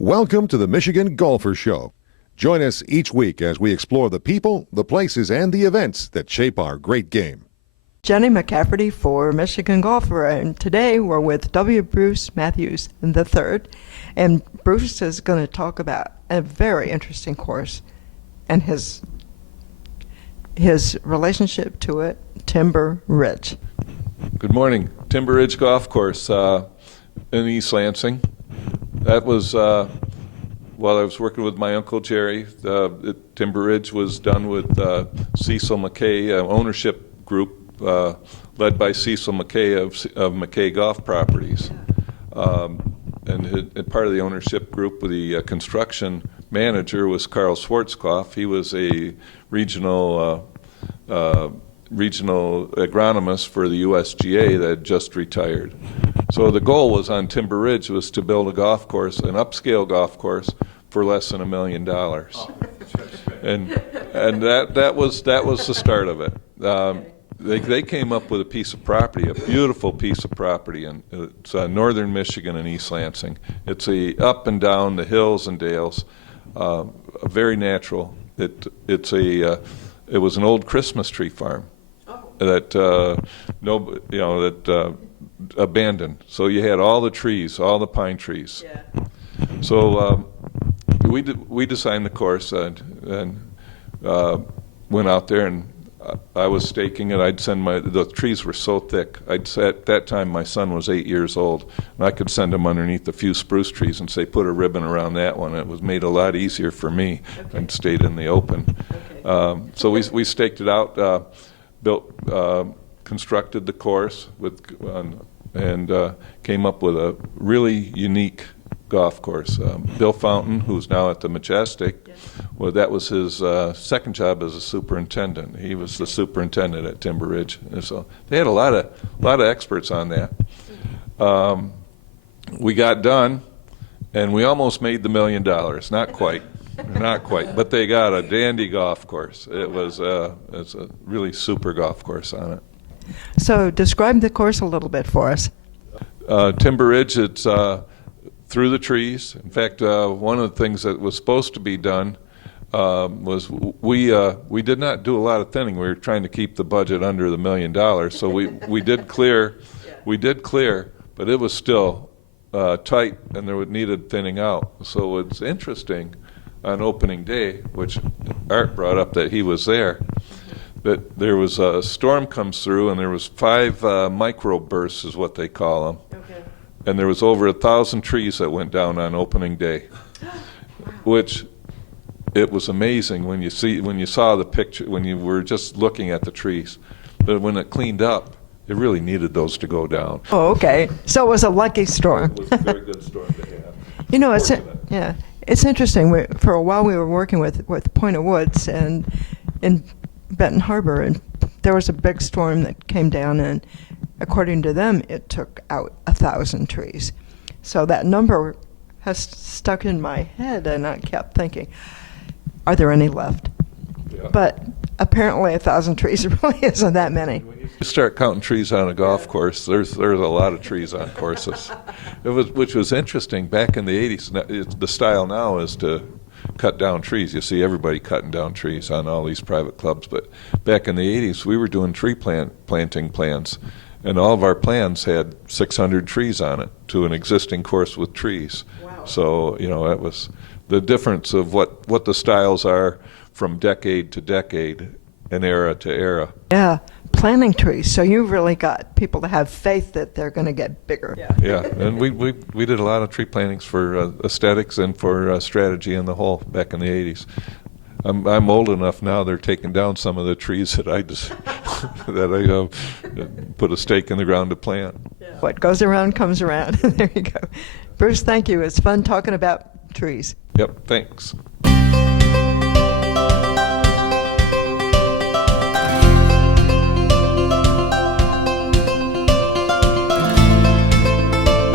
Welcome to the Michigan Golfer Show. Join us each week as we explore the people, the places, and the events that shape our great game. Jennie McCafferty for Michigan Golfer, and today we're with W. Bruce Matthews III, and Bruce is going to talk about a very interesting course and his relationship to it, Timber Ridge. Good morning. Timber Ridge Golf Course in East Lansing. That was while I was working with my Uncle Jerry. Timber Ridge was done with Cecil McKay, ownership group led by Cecil McKay of McKay Golf Properties. And part of the ownership group, the construction manager, was Carl Schwarzkopf. He was a regional agronomist for the USGA that had just retired. So the goal was on Timber Ridge was to build a golf course, an upscale golf course, for less than $1 million. And that was the start of it. They came up with a piece of property, a beautiful piece of property, and it's northern Michigan and East Lansing. It's up and down the hills and dales, very natural. It was an old Christmas tree farm that abandoned. So you had all the trees, all the pine trees. Yeah. So we designed the course and went out there, and I was staking it. The trees were so thick. At that time my son was 8 years old, and I could send him underneath a few spruce trees and say, put a ribbon around that one. It was made a lot easier for me and stayed in the open. Okay. So we staked it out, constructed the course and came up with a really unique golf course. Bill Fountain, who's now at the Majestic, well, that was his second job as a superintendent. He was the superintendent at Timber Ridge, and so they had a lot of experts on that. We got done, and we almost made the $1 million. Not quite, but they got a dandy golf course. It's a really super golf course on it. So describe the course a little bit for us. Timber Ridge, it's through the trees. In fact, one of the things that was supposed to be done was we did not do a lot of thinning. We were trying to keep the budget under the $1 million, so we did clear. We did clear, but it was still tight, and there needed thinning out. So it's interesting on opening day, which Art brought up that he was there, that there was a storm comes through, and there was 5 microbursts is what they call them. Okay. And there was over 1,000 trees that went down on opening day, which it was amazing when you saw the picture, when you were just looking at the trees. But when it cleaned up, it really needed those to go down. Oh, okay. So it was a lucky storm. It was a very good storm to have. You know, it's interesting. For a while we were working with Point of Woods and in Benton Harbor, and there was a big storm that came down, and according to them, it took out 1,000 trees. So that number has stuck in my head, and I kept thinking, are there any left? Yeah. But apparently 1,000 trees really isn't that many. When you start counting trees on a golf course, there's a lot of trees on courses. Which was interesting. Back in the 80s, the style now is to cut down trees. You see everybody cutting down trees on all these private clubs, but back in the 80s, we were doing tree planting plans, and all of our plans had 600 trees on it to an existing course with trees. Wow. So, that was the difference of what the styles are from decade to decade and era to era. Yeah, planting trees. So you really got people to have faith that they're going to get bigger. Yeah, and we did a lot of tree plantings for aesthetics and for strategy in the whole back in the 80s. I'm old enough now. They're taking down some of the trees that I put a stake in the ground to plant. Yeah. What goes around comes around. There you go. Bruce, thank you. It's fun talking about trees. Yep, thanks.